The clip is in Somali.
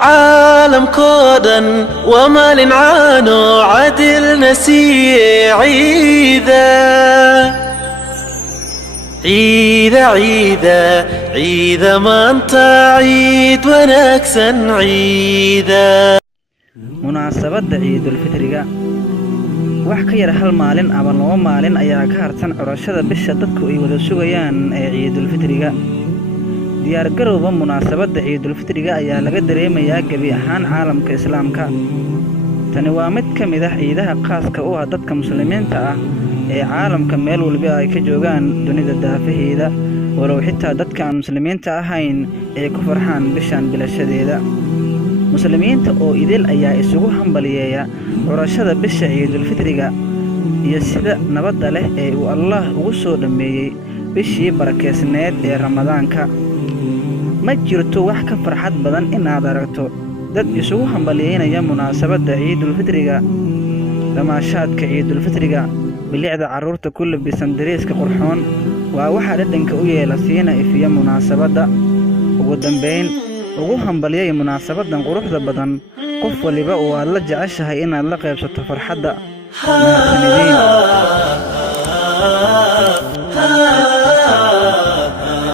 عالم كودا وما لنعانو عدل نسي عيدا عيدا عيدا عيدا ما انت عيد ونكسا عيدا مناسبة عيد الفطر wax ka yar hal maalin ama laba maalin ayaa ka harsan curashada bisha dadku ay wada sugayaan ee ciidul fitriga diyaar garowga munaasabada ciidul fitriga ayaa laga dareemayaa gabi ahaan caalamka islaamka tani waa mid ka mid ah ciidaha khaaska u ah dadka muslimiinta ah ee caalamka meel walba ay ka joogaan dunida daafaheeda walow xitaa dadka aan muslimiinta ahayn ay ku farxaan bishan bilashadeeda muslimiinta oo idil ayaa isugu hambaliyeeya curashada bisha ciidul fitriga iyo sida nabadda leh ee uu Allah ugu soo dhameeyay bishii barakeysneed ee ramadaanka ma jirto wax ka farxad badan in aad aragto dad isugu hambaliyeynaya munaasabada ciidul fitriga damaashaadka ciidul fitriga bilicda caruurta ku labisan dareeska qurxoon waa waxa dhadhanka u yeela siina ifiya munaasabada ugu dambeyn ugu hambaliyay munaasabadan quruxda badan qof waliba oo aad la jeceshahay inaad la qaybsato farxadda